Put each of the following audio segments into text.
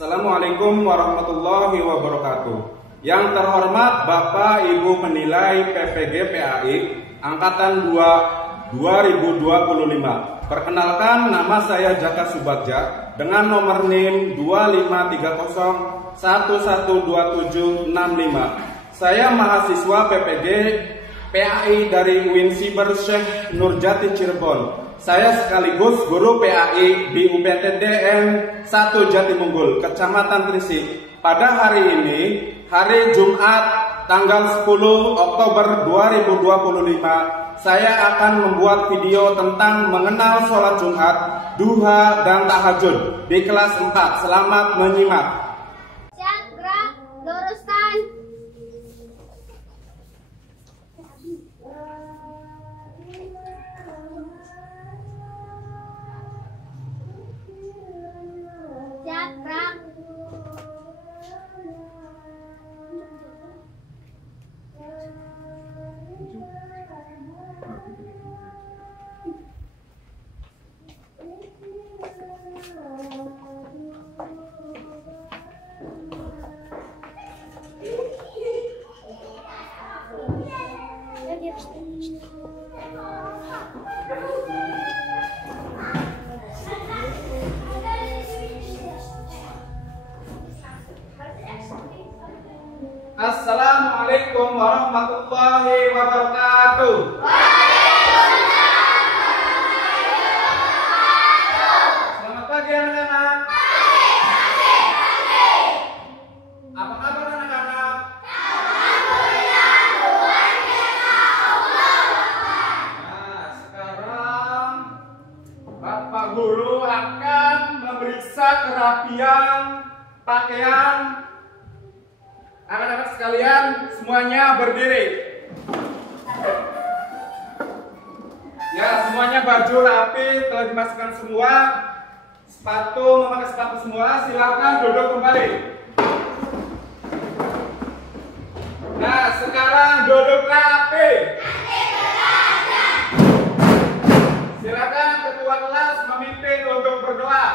Assalamualaikum warahmatullahi wabarakatuh. Yang terhormat Bapak Ibu Penilai PPG PAI Angkatan 2 2025. Perkenalkan, nama saya Jaka Subagja dengan nomor NIM 2530112765. Saya mahasiswa PPG PAI dari UIN Siber Syekh Nurjati Cirebon. Saya sekaligus guru PAI di UPTDN 1 Jatimunggul, Kecamatan Trisik. Pada hari ini, hari Jumat tanggal 10 Oktober 2025, saya akan membuat video tentang mengenal sholat Jumat, duha, dan tahajud di kelas 4. Selamat menyimak. Siap, gerak, luruskan. Siap, gerak. Assalamualaikum warahmatullahi wabarakatuh. Selamat pagi anak-anak. Apa kabar anak-anak? Nah, sekarang Bapak Guru akan memeriksa kerapian pakaian anak-anak sekalian. Semuanya berdiri. Ya, semuanya baju rapi telah dimasukkan semua. Sepatu, memakai sepatu semua. Silakan duduk kembali. Nah, sekarang duduk rapi. Silakan ketua kelas memimpin untuk berdoa.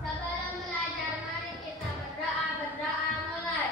Sebelum belajar, mari kita berdoa. Berdoa mulai.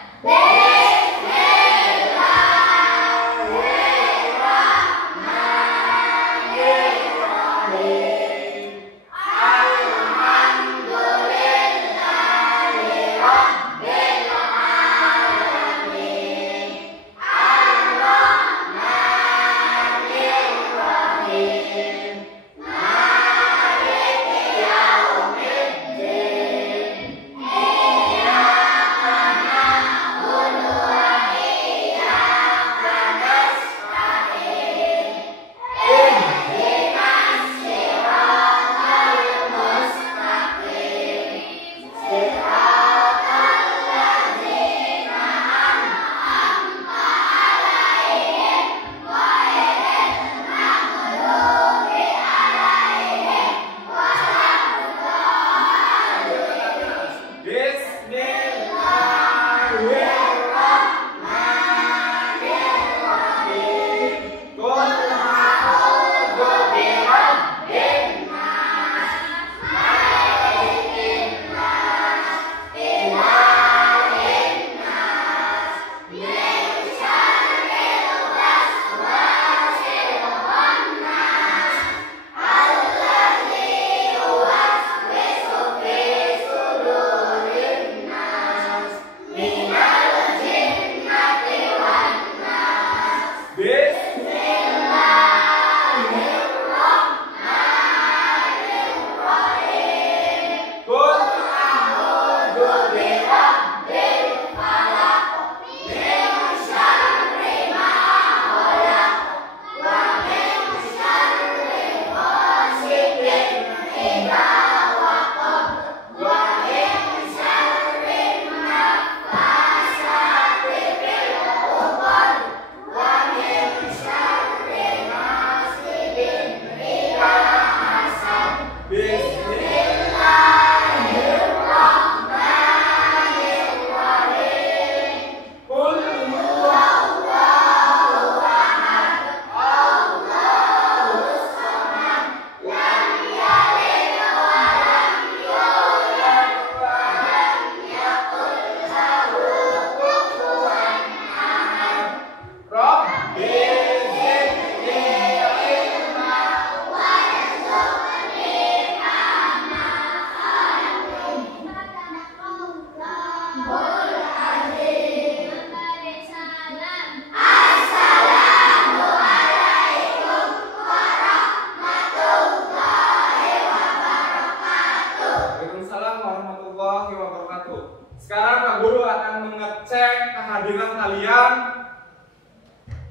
hadirat kalian.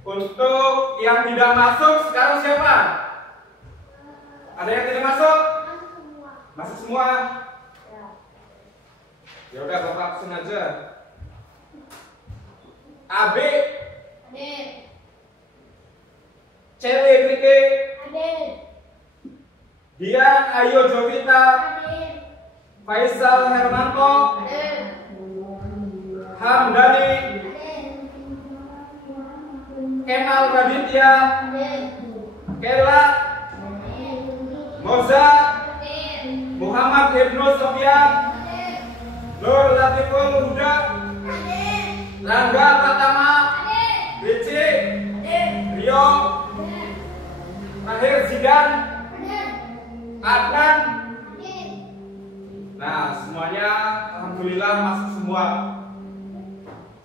Untuk yang tidak masuk sekarang siapa? Ada yang tidak masuk? Masuk semua. Ya udah Bapak pesen aja. AB, Hadir. Cele Rike, Hadir. Dian Ayu Jovita, Hadir. Faisal Hermanto, Hadir. Hamdani, Hadir. Kemal Raditya, Hadir. Kela, Hadir. Moza, Hadir. Muhammad Ibnu Sofyan, Hadir. Nur Latiful Huda, Hadir. Rangga Pratama, Hadir. Rici, Hadir. Rio, Hadir. Tahir Zidan, Hadir. Adnan. Hadir. Nah, semuanya alhamdulillah masuk semua.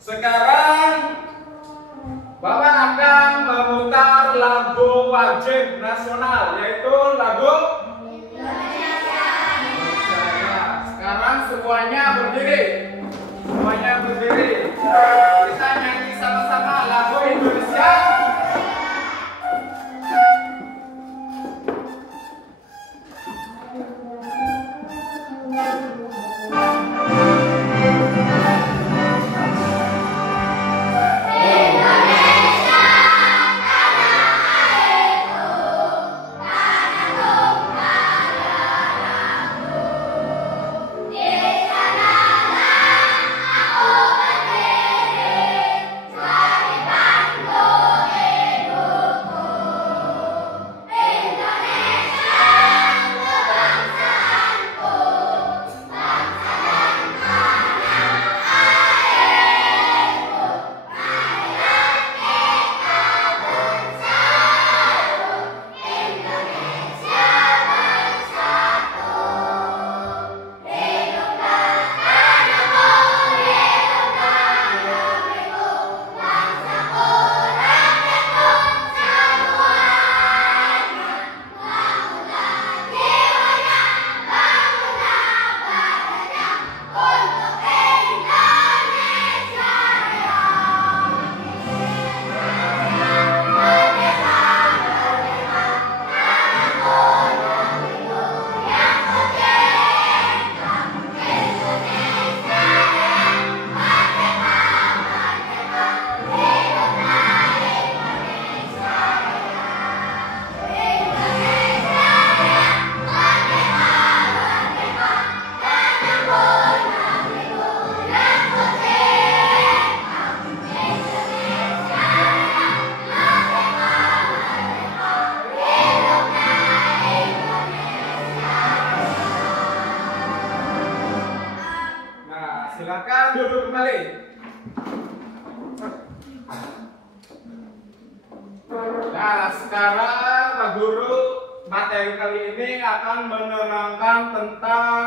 Sekarang Bapak akan memutar lagu wajib nasional, yaitu lagu Indonesia. Sekarang semuanya berdiri. Semuanya berdiri. Kita nyanyi sama-sama lagu Indonesia. Silakan duduk kembali. Nah, sekarang Pak Guru materi kali ini akan menerangkan tentang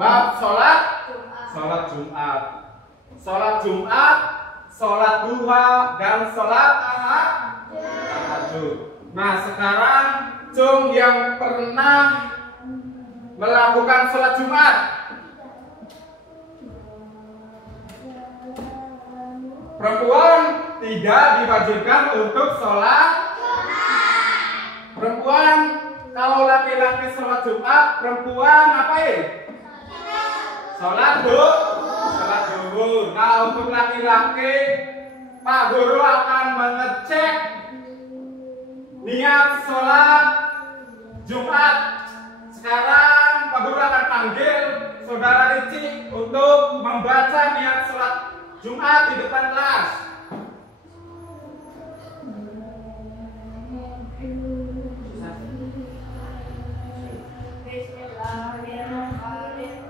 bab sholat Jumat. Sholat Jumat, sholat duha, dan sholat tahajud. Nah, sekarang Cung yang pernah melakukan sholat Jumat. Perempuan tidak diwajibkan untuk sholat Jumat. Perempuan, kalau laki-laki sholat Jumat, perempuan ngapain? Sholat duhur. Nah, untuk laki-laki, Pak Guru akan mengecek niat sholat Jumat. Sekarang Pak Guru akan panggil Saudara Rici untuk membaca niat sholat Jumat di depan kelas. Bismillahirrahmanirrahim.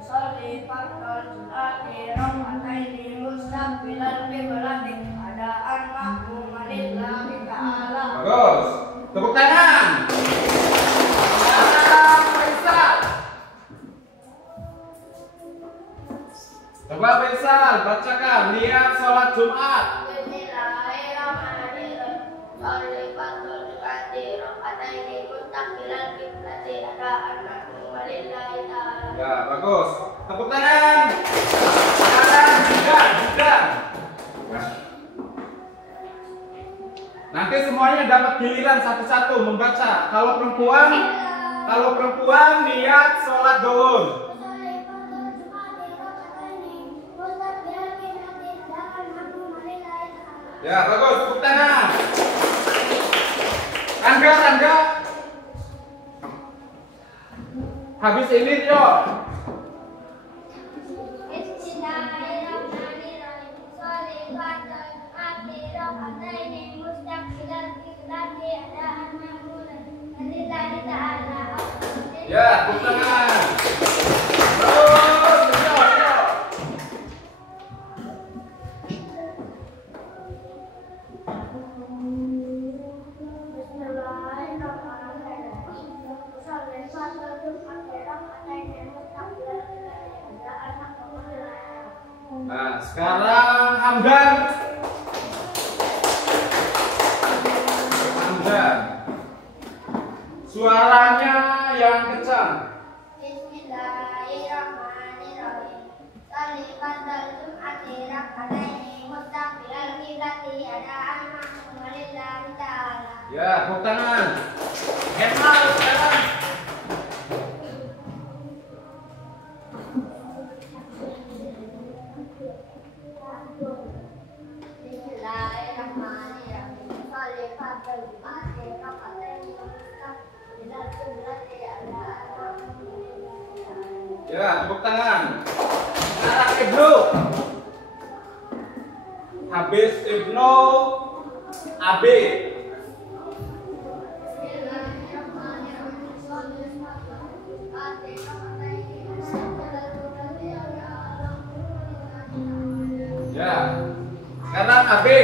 Sholli fardhu Jum'ati raka'ataini mustaqbilan qiblati adaan mahmuman lillahi ta'ala. Bagus. Tepuk tangan. Faisal. Coba Faisal bacakan niat sholat Jumat. Bismillahirrahmanirrahim. Sholli fardhu Jum'ati raka'ataini mustaqbilan qiblati adaan mahmuman lillahi ta'ala. Ya, bagus. Tepuk tangan. Sekarang dan. Nanti semuanya dapat giliran satu-satu membaca. Kalau perempuan niat sholat duhur. Ya, bagus. Tepuk tangan. Angga. Habis ini, Rio. Ya, tepuk tangan. Terus, Rio. Nah, sekarang Hamdan. Suaranya yang kencang. Bismillahirrahmanirrahim. Sholifatul Jum'ati rak'ataini mustaqbilal qiblati adaan ma'mum lillahi ta'ala. Ya, tepuk tangan. Emal sekarang. Bismillahirrahmanirrahim. Sholifatul Jum'ati rak'ataini mustaqbilal qiblati adaan ma'mum lillahi ta'ala. Ya, tepuk tangan. Sekarang Ibnu. Habis Ibnu, Abi. Ya, sekarang Abi.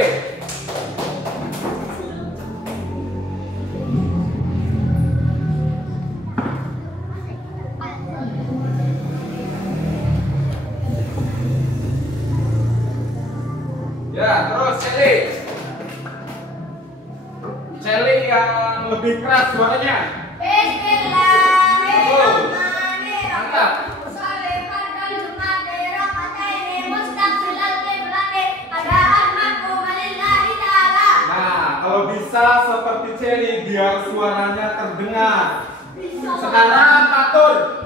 Ya, terus Shelly yang lebih keras suaranya. Bismillahirrahmanirrahim. Mantap. Sholifatul Jum'ati rak'ataini mustaqbilal qiblati adaan ma'mum lillahi ta'ala. Nah, kalau bisa seperti Shelly biar suaranya terdengar. Sekarang Fatur.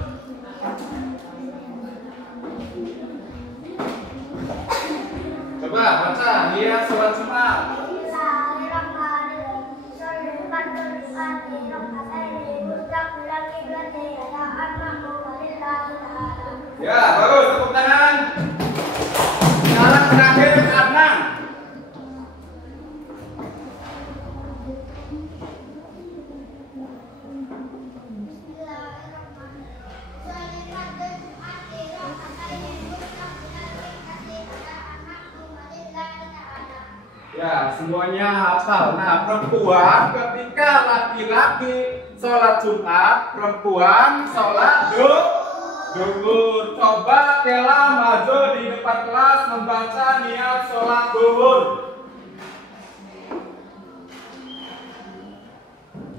Coba baca niat sholat Jumat. Bismillahirrahmanirrahim. Sholifatul Jum'ati rak'ataini mustaqbilal qiblati adaan ma'mum lillahi ta'ala. Ya, bagus, tepuk tangan. Sekarang terakhir Adnan. Ya, semuanya hafal. Nah, perempuan ketika laki-laki sholat Jumat, perempuan sholat duhur. Coba Kela maju di depan kelas membaca niat sholat duhur.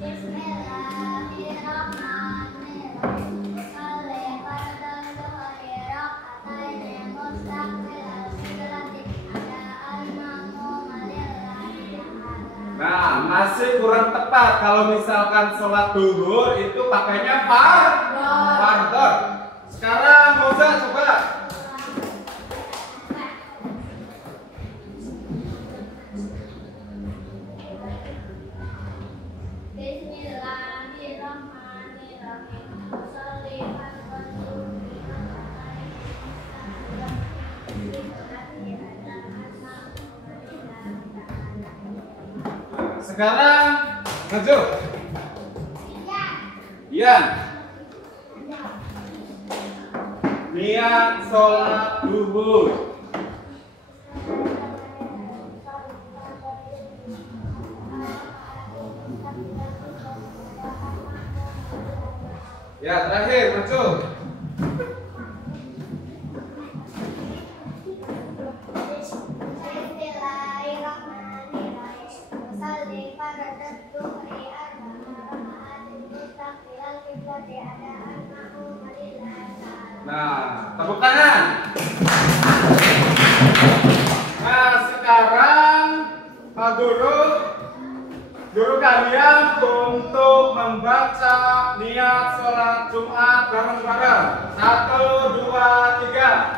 Bismillahirrahmanirrahim. Sholifatul Jum'ati rak'ataini mustaqbilal qiblati adaan ma'mum lillahi ta'ala. Nah, masih kurang tepat kalau misalkan sholat duhur itu pakainya fardhu. Sekarang Moza coba. Bismillahirrahmanirrahim. Sholifatul Jum'ati rak'ataini mustaqbilal qiblati adaan ma'mum lillahi ta'ala. Sekarang maju. Ian. Niat sholat duhur. Ya, terakhir maju. Bismillahirrahmanirrahim. Sholli fardhu dhuhri arba'a raka'atin mustaqbilal qiblati adaan ma'mum lillahi ta'ala. Nah, tepuk tangan. Nah, sekarang Pak Guru kalian untuk membaca niat sholat Jumat bareng-bareng. 1, 2, 3.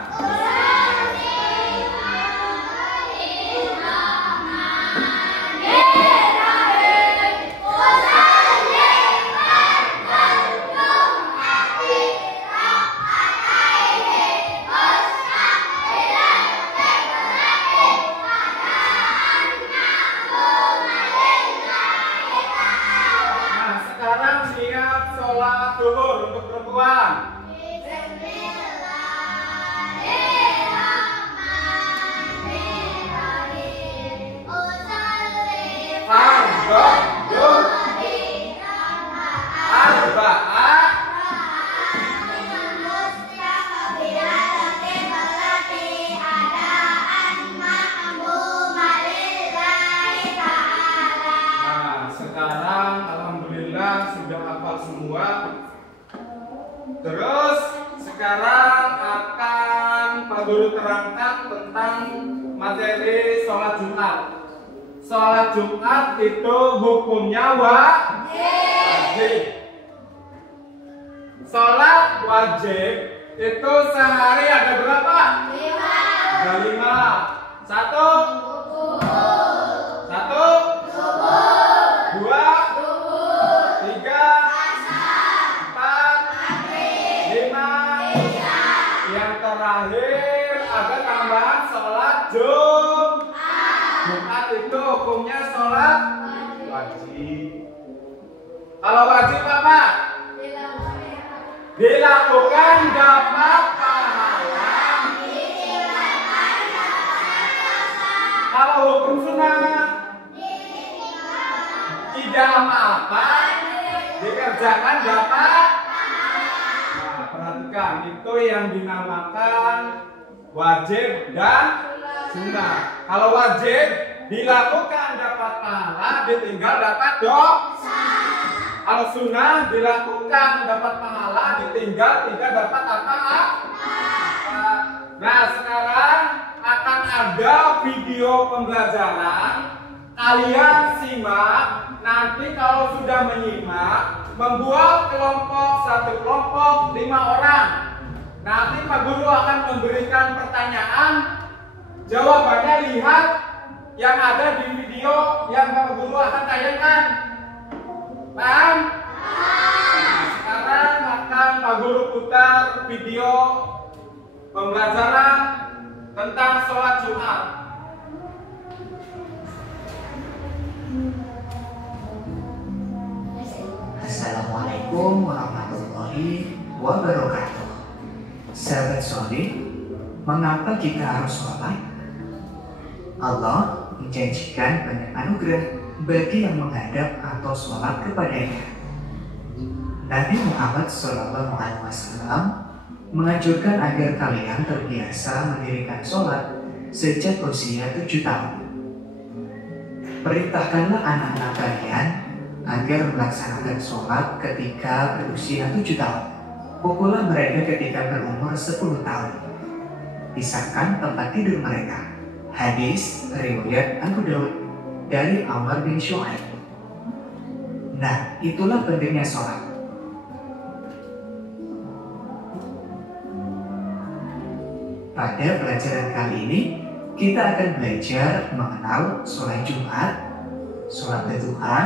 Sholat zuhur untuk perempuan. Sekarang alhamdulillah sudah hafal semua. Terus sekarang akan Pak Guru terangkan tentang materi sholat Jumat. Sholat Jumat itu hukumnya wajib. Sholat wajib itu sehari ada berapa? 5. Ada 5. 1, 2, 3, 4, 5. Yang terakhir ada tambahan sholat Jumat itu hukumnya sholat wajib. Kalau wajib apa? Dilakukan dapat pahala. Kalau hukum sunnah tidak apa-apa, dikerjakan dapat. Nah, perhatikan, itu yang dinamakan wajib dan sunnah. Kalau wajib dilakukan dapat pahala, ditinggal dapat dosa. Kalau sunnah dilakukan dapat pahala, ditinggal tidak dapat apa-apa. Nah, sekarang akan ada video pembelajaran. Kalian simak. Nanti kalau sudah menyimak, membuat satu kelompok 5 orang. Nanti Pak Guru akan memberikan pertanyaan. Jawabannya lihat yang ada di video yang Pak Guru akan tayangkan. Paham? Nah, sekarang akan Pak Guru putar video pembelajaran tentang sholat Jumat. Assalamualaikum warahmatullahi wabarakatuh. Sahabat sholih, mengapa kita harus sholat? Allah menjanjikan banyak anugerah bagi yang menghadap atau sholat kepadanya. Nabi Muhammad SAW menganjurkan agar kalian terbiasa mendirikan sholat sejak usia 7 tahun. Perintahkanlah anak-anak kalian agar melaksanakan sholat ketika berusia 7 tahun. Pukullah mereka ketika berumur 10 tahun. Pisahkan tempat tidur mereka. Hadis riwayat Abu Daud dari Amr bin Shu'aib. Nah, itulah pentingnya sholat. Pada pelajaran kali ini, kita akan belajar mengenal sholat Jumat, sholat duha,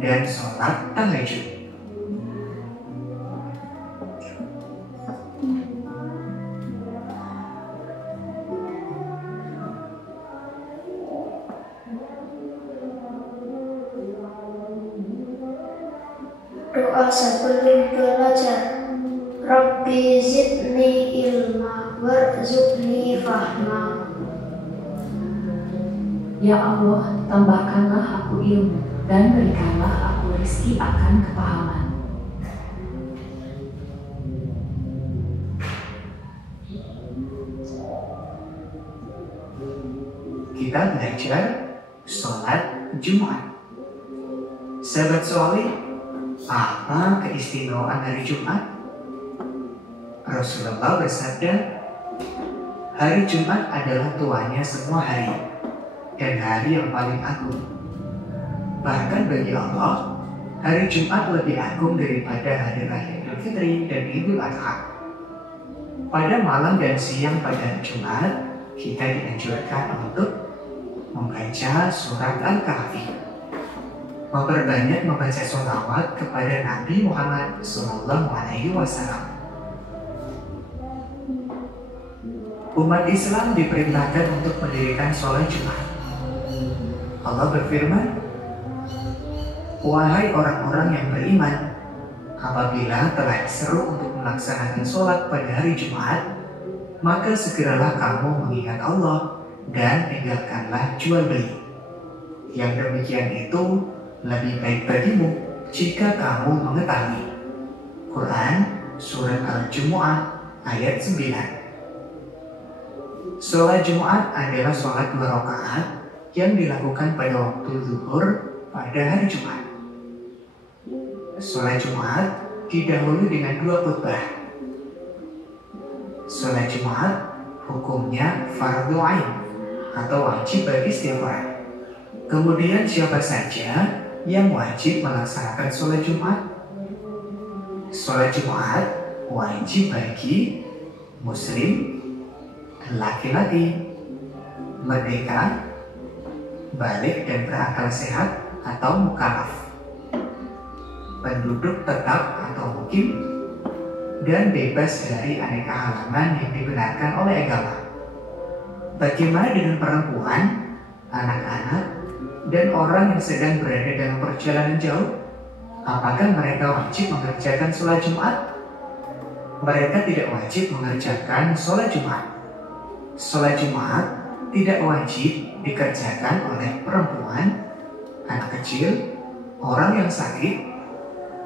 dan sholat tahajud. Doa sebelum belajar. Rabbi zidni ilma warzuqni fahma. Ya Allah, tambahkanlah aku ilmu dan berikanlah aku rezeki akan kepahaman. Kita belajar sholat Jumat. Sahabat sholih, apa keistimewaan hari Jumat? Rasulullah bersabda, Hari Jumat adalah tuannya semua hari dan hari yang paling agung. Bahkan bagi Allah, hari Jumat lebih agung daripada hari raya Idul Fitri dan Idul Adha. Pada malam dan siang pada hari Jumat, kita dianjurkan untuk membaca surat Al-Kahfi, memperbanyak membaca sholawat kepada Nabi Muhammad SAW. Umat Islam diperintahkan untuk mendirikan sholat Jumat. Allah berfirman, "Wahai orang-orang yang beriman, apabila telah diseru untuk melaksanakan sholat pada hari Jumat, maka segeralah kamu mengingat Allah dan tinggalkanlah jual beli. Yang demikian itu lebih baik bagimu jika kamu mengetahui." Quran Surat Al-Jumu'ah ayat 9. Sholat Jumat adalah sholat 2 rakaat yang dilakukan pada waktu zuhur pada hari Jumat. Sholat Jumat didahului dengan 2 khutbah. Sholat Jumat hukumnya fardhu ain atau wajib bagi setiap orang. Kemudian siapa saja yang wajib melaksanakan sholat Jumat? Sholat Jumat wajib bagi muslim, laki-laki, merdeka, balik dan berakal sehat atau mukallaf, penduduk tetap atau mukim, dan bebas dari aneka halangan yang dibenarkan oleh agama. Bagaimana dengan perempuan, anak-anak, dan orang yang sedang berada dalam perjalanan jauh? Apakah mereka wajib mengerjakan sholat Jumat? Mereka tidak wajib mengerjakan sholat Jumat. Sholat Jumat tidak wajib dikerjakan oleh perempuan, anak kecil, orang yang sakit,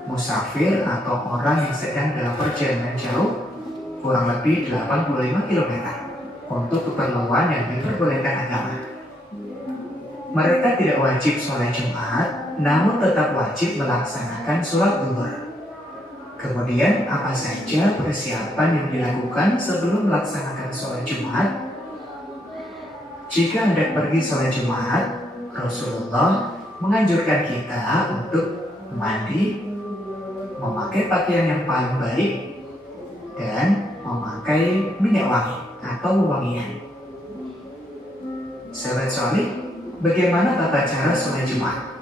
musafir, atau orang yang sedang dalam perjalanan jauh kurang lebih 85 km untuk keperluan yang diperbolehkan agama. Mereka tidak wajib sholat Jumat, namun tetap wajib melaksanakan sholat zuhur. Kemudian apa saja persiapan yang dilakukan sebelum melaksanakan sholat Jumat? Jika hendak pergi sholat Jumat, Rasulullah menganjurkan kita untuk mandi, memakai pakaian yang paling baik, dan memakai minyak wangi atau wangian. Sahabat soleh, bagaimana tata cara sholat Jumat?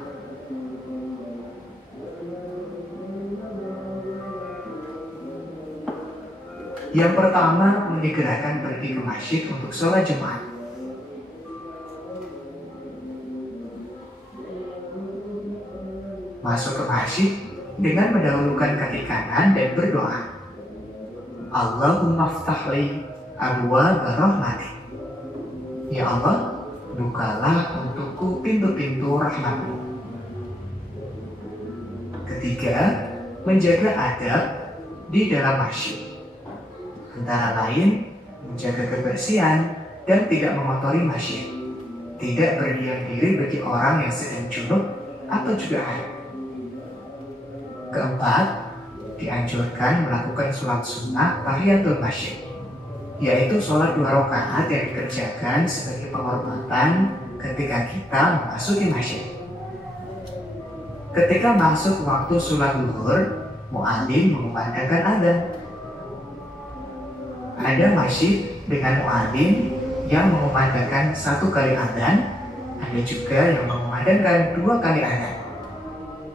Yang pertama, menyegerakan pergi ke masjid untuk sholat Jumat. Masuk ke masjid dengan mendahulukan kaki kanan dan berdoa, Allahumma ftahli abwaab rahmatik. Ya Allah, bukalah untukku pintu-pintu rahmatmu. Ketiga, menjaga adab di dalam masjid. Antara lain, menjaga kebersihan dan tidak mengotori masjid. Tidak berdiam diri bagi orang yang sedang junub atau juga haid. Keempat, dianjurkan melakukan sholat sunnah tahiyatul masjid, yaitu sholat 2 rakaat yang dikerjakan sebagai penghormatan ketika kita memasuki masjid. Ketika masuk waktu sholat zuhur, muadzin mengumandangkan adzan. Ada masjid dengan muadzin yang mengumandangkan 1 kali adzan, ada juga yang mengumandangkan 2 kali adzan.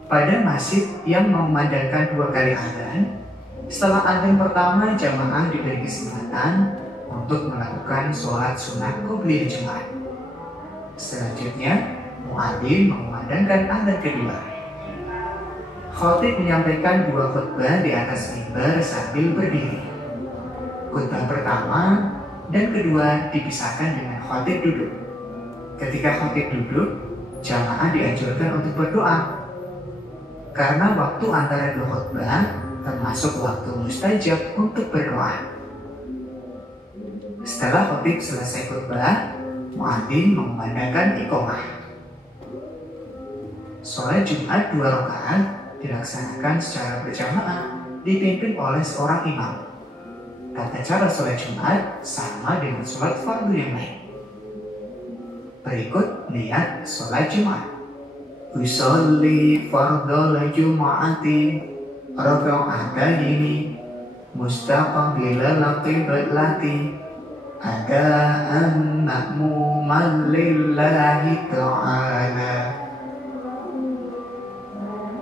Pada masjid yang memandangkan 2 kali adzan, setelah adzan pertama jamaah diberi kesempatan untuk melakukan sholat sunat qobliyah Jumat. Selanjutnya, muadzin mengumandangkan adzan kedua. Khatib menyampaikan 2 khutbah di atas mimbar sambil berdiri. Khutbah pertama dan kedua dipisahkan dengan khatib duduk. Ketika khatib duduk, jamaah dianjurkan untuk berdoa. Karena waktu antara 2 khutbah termasuk waktu mustajab untuk berdoa. Setelah khatib selesai khutbah, muadzin mengumandangkan iqamah. Sholat Jumat 2 rakaat dilaksanakan secara berjamaah dipimpin oleh seorang imam. Tata cara sholat Jumat sama dengan sholat fardu yang lain. Berikut niat sholat Jumat. Usolli fardal Jum'ati raka'ataini mustaqbilal qiblati adaan ma'muman lillahi ta'ala.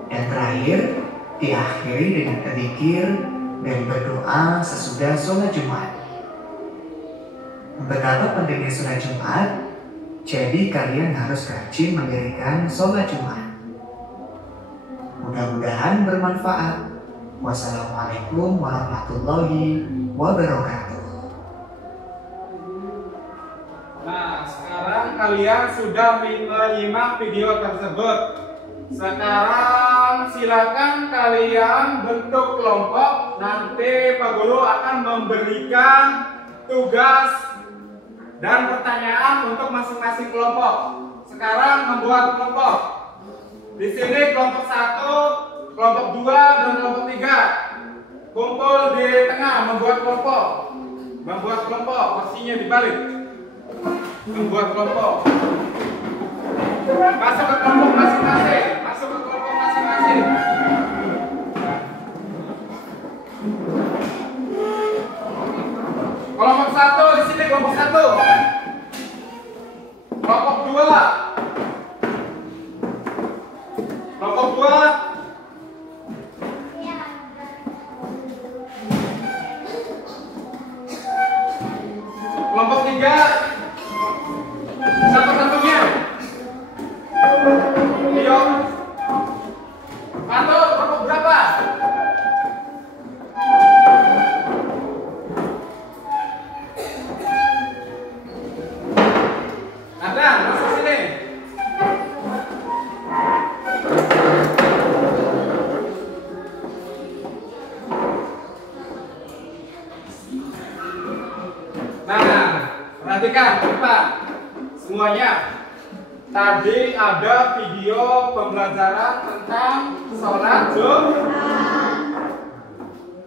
Dan terakhir diakhiri dengan dzikir dan berdoa sesudah sholat Jumat. Betapa pentingnya sholat Jumat, jadi kalian harus rajin mendirikan sholat Jumat. Mudah-mudahan bermanfaat. Wassalamualaikum warahmatullahi wabarakatuh. Nah, sekarang kalian sudah menyimak video tersebut. Sekarang silakan kalian bentuk kelompok. Nanti Pak Guru akan memberikan tugas dan pertanyaan untuk masing-masing kelompok. Sekarang membuat kelompok. Di sini kelompok 1, kelompok 2, dan kelompok 3. Kumpul di tengah membuat kelompok. Membuat kelompok, posisinya dibalik. Membuat kelompok. Masuk ke kelompok masing-masing. Masuk ke kelompok masing-masing. Kelompok 1 di sini kelompok 1. Kelompok 2. Kelompok 2. Kelompok 3. Satu-satunya. Yo. Atau kelompok berapa? Ada, masuk sini. Nah, perhatikan cepat semuanya. Tadi ada video pembelajaran tentang sholat Jumat.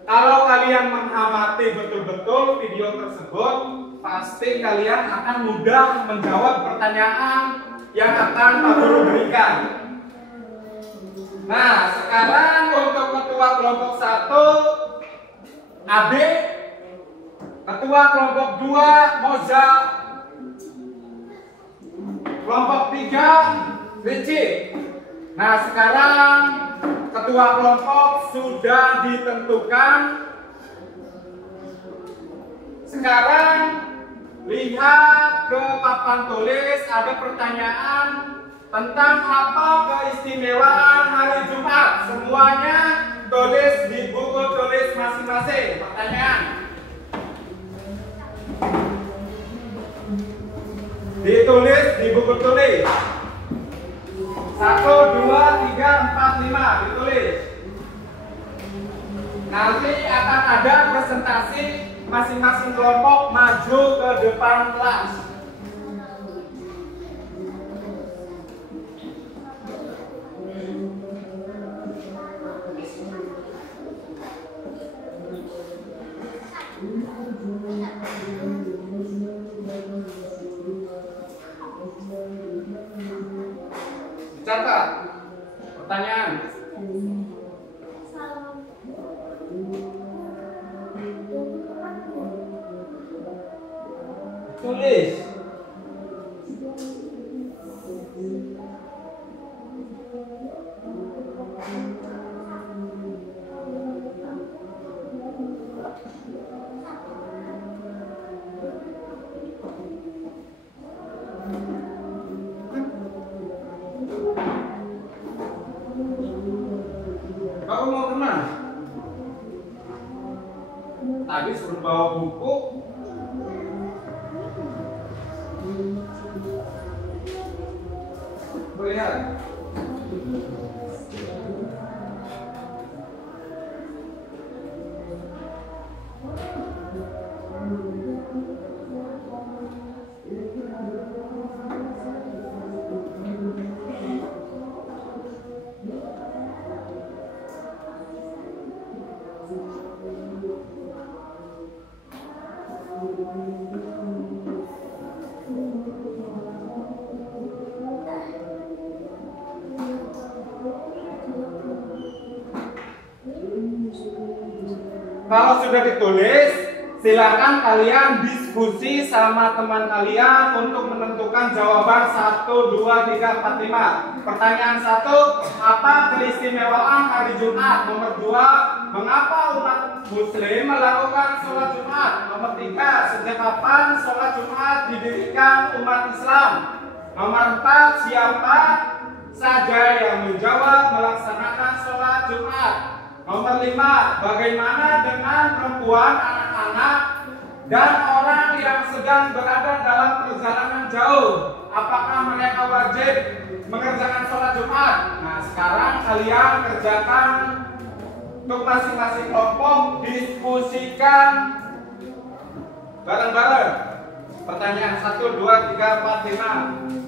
Kalau kalian mengamati betul-betul video tersebut, pasti kalian akan mudah menjawab pertanyaan yang akan Pak Guru berikan. Nah, sekarang untuk ketua kelompok 1 Ade, ketua kelompok 2 Moza, kelompok 3 Ricci. Nah, sekarang ketua kelompok sudah ditentukan. Sekarang lihat ke papan tulis, ada pertanyaan tentang apa keistimewaan hari Jumat. Semuanya tulis di buku tulis masing-masing. Pertanyaan ditulis di buku tulis. 1, 2, 3, 4, 5 ditulis. Nanti akan ada presentasi, masing-masing kelompok maju ke depan kelas. Catat pertanyaan. Tulis. Kamu mau kemana? Tadi suruh bawa buku. Lihat. Kalau sudah ditulis, silakan kalian diskusi sama teman kalian untuk menentukan jawaban 1, 2, 3, 4, 5. Pertanyaan 1, apa keistimewaan hari Jumat? Nomor 2, mengapa umat Muslim melakukan sholat Jumat? Nomor 3, sejak kapan sholat Jumat didirikan umat Islam? Nomor 4, siapa saja yang menjawab melaksanakan sholat Jumat? Nomor 5, bagaimana dengan perempuan, anak-anak, dan orang yang sedang berada dalam perjalanan jauh? Apakah mereka wajib mengerjakan sholat Jumat? Nah, sekarang kalian kerjakan untuk masing-masing kelompok, diskusikan bareng-bareng. Pertanyaan 1, 2, 3, 4, 5.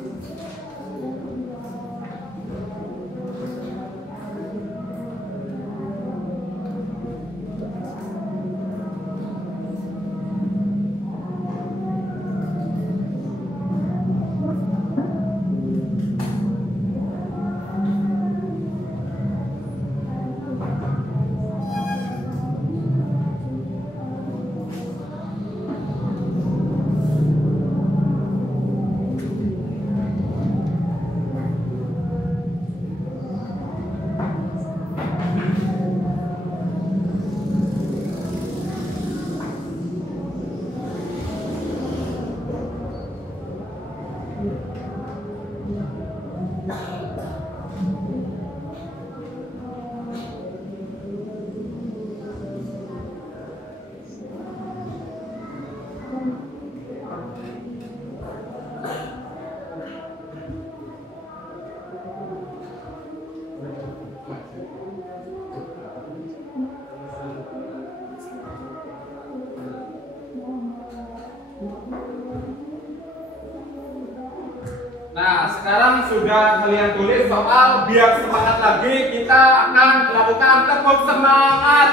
Nah, sekarang sudah kalian tulis soal, biar semangat lagi kita akan melakukan tepuk semangat.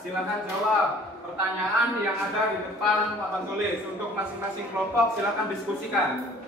Silakan jawab pertanyaan yang ada di depan papan tulis. Untuk masing-masing kelompok silakan diskusikan.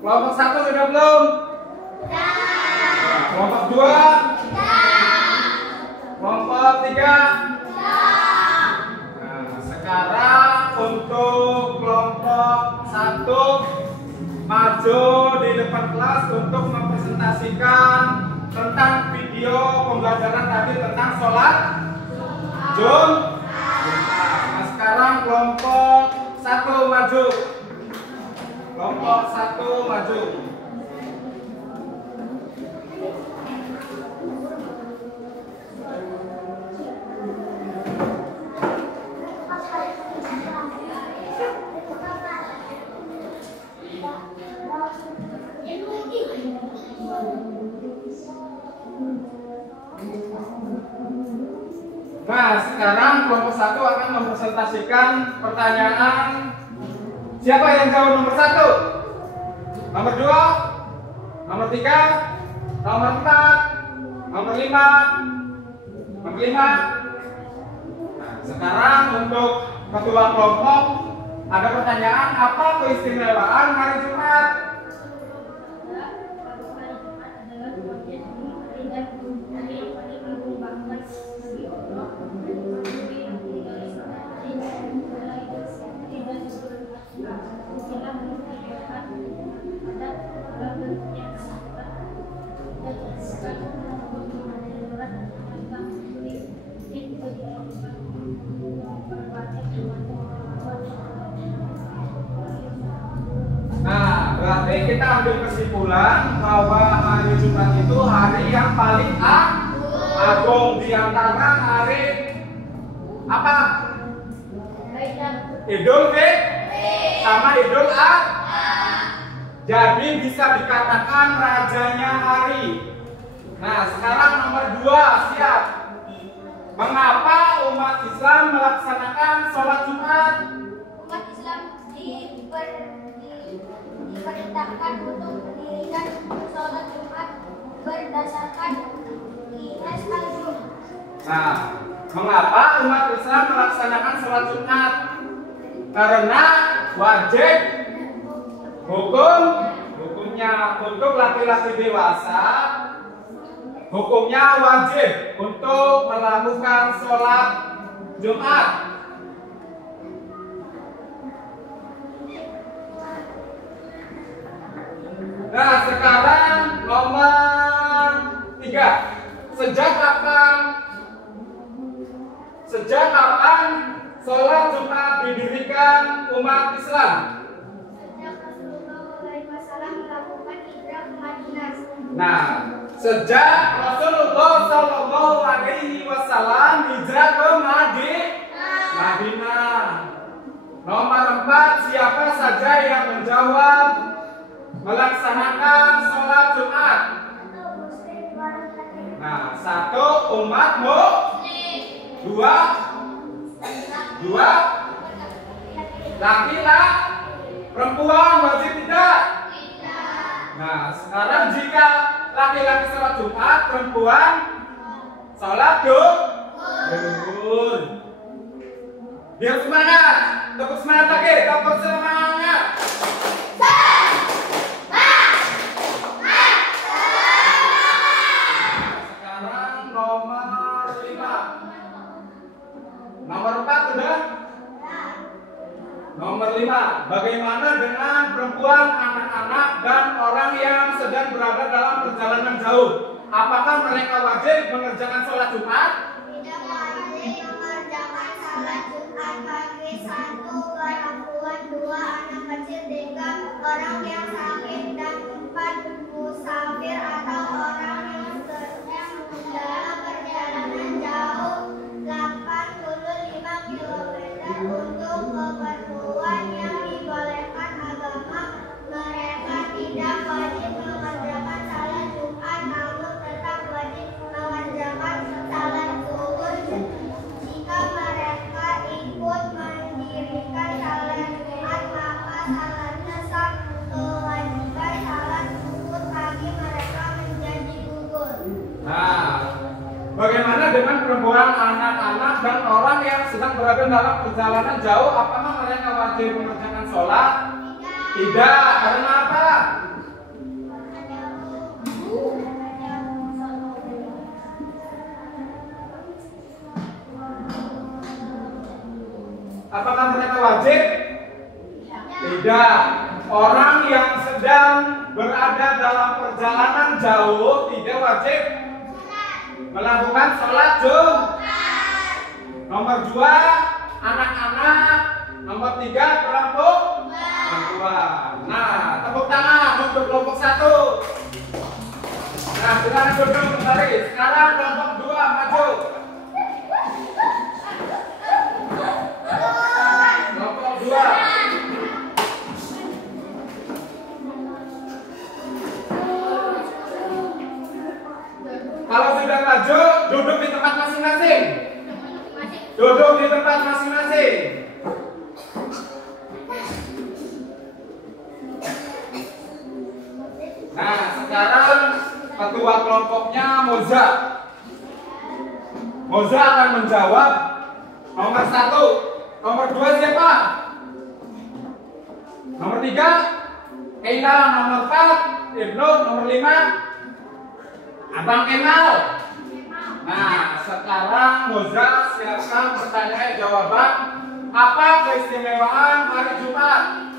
Kelompok 1 sudah belum? Kelompok 2? Kelompok 3? Nah, sekarang untuk kelompok 1 maju di depan kelas untuk mempresentasikan tentang video pembelajaran tadi tentang sholat Jumat. Nah, sekarang kelompok 1 maju. Kelompok 1 maju. Nah, sekarang kelompok 1 akan mempresentasikan pertanyaan. Siapa yang jawab nomor 1? Nomor 2? Nomor 3? Nomor 4? Nomor 5? Nomor 5? Nah, sekarang untuk ketua kelompok ada pertanyaan, apa keistimewaan hari Jumat? kita ambil kesimpulan bahwa hari Jumat itu hari yang paling agung di antara hari apa? Idul Fitri sama Idul Adha. Jadi bisa dikatakan rajanya hari. Nah, sekarang nomor 2, siap. Mengapa umat Islam melaksanakan sholat Jumat? Umat Islam diperintahkan untuk mendirikan sholat Jumat berdasarkan Qiyas al-Jum. Nah, mengapa umat Islam melaksanakan sholat Jumat? Karena wajib hukumnya untuk laki-laki dewasa, hukumnya wajib untuk melakukan sholat Jumat. Nah, sekarang nomor 3. Sejak kapan sholat Jumat didirikan umat Islam? Sejak Rasulullah SAW melakukan hijrah ke Madinah. Nah, sejak Rasulullah SAW hijrah ke Madinah. Nomor 4, siapa saja yang menjawab melaksanakan sholat Jumat? Nah, 1 umat muslim, 2 laki-laki, perempuan wajib tidak? Nah, sekarang jika laki-laki sholat Jumat, perempuan sholat duhur. Biar semangat, tepuk semangat lagi, tepuk semangat. Sekarang nomor 5. Nomor 4 sudah? Nomor 5. Bagaimana dengan perempuan, anak-anak, dan orang yang sedang berada dalam perjalanan jauh? Apakah mereka wajib mengerjakan sholat Jumat? Tidak wajib mengerjakan sholat Jumat bagi 1 perempuan, 2 anak kecil, 3 orang yang sakit, dan 4 musafir atau orang yang sedang dalam perjalanan jauh 85 km untuk keperluan yang dibolehkan agama. Mereka tidak wajib mengerjakan sholat Jumat, namun tetap wajib mengerjakan sholat zuhur jika mereka ikut mendirikan sholat Jumat, maka sholatnya sah. Kewajiban sholat zuhur bagi mereka menjadi gugur. Nah, bagaimana dengan perempuan, anak-anak, dan orang yang sedang berada dalam perjalanan jauh? Apakah mereka wajib mengerjakan sholat? Tidak. Karena apa? Apakah mereka wajib? Tidak. Orang yang sedang berada dalam perjalanan jauh tidak wajib melakukan sholat Jumat. Nomor 2, anak-anak. Nomor 3, perempuan. Nah, tepuk tangan untuk kelompok 1. Nah, silakan duduk kembali. Sekarang kelompok 2 maju. Kelompok 2. Kalau sudah maju, duduk di tempat masing-masing. Duduk di tempat masing-masing. Nah, sekarang ketua kelompoknya Moza. Moza akan menjawab nomor 1. Nomor 2 siapa? Nomor 3 Keila. Nomor 4 Ibnu. Nomor 5 Abang Kemal. Nah, sekarang Moza silakan pertanyaan jawaban. Apa keistimewaan hari Jumat?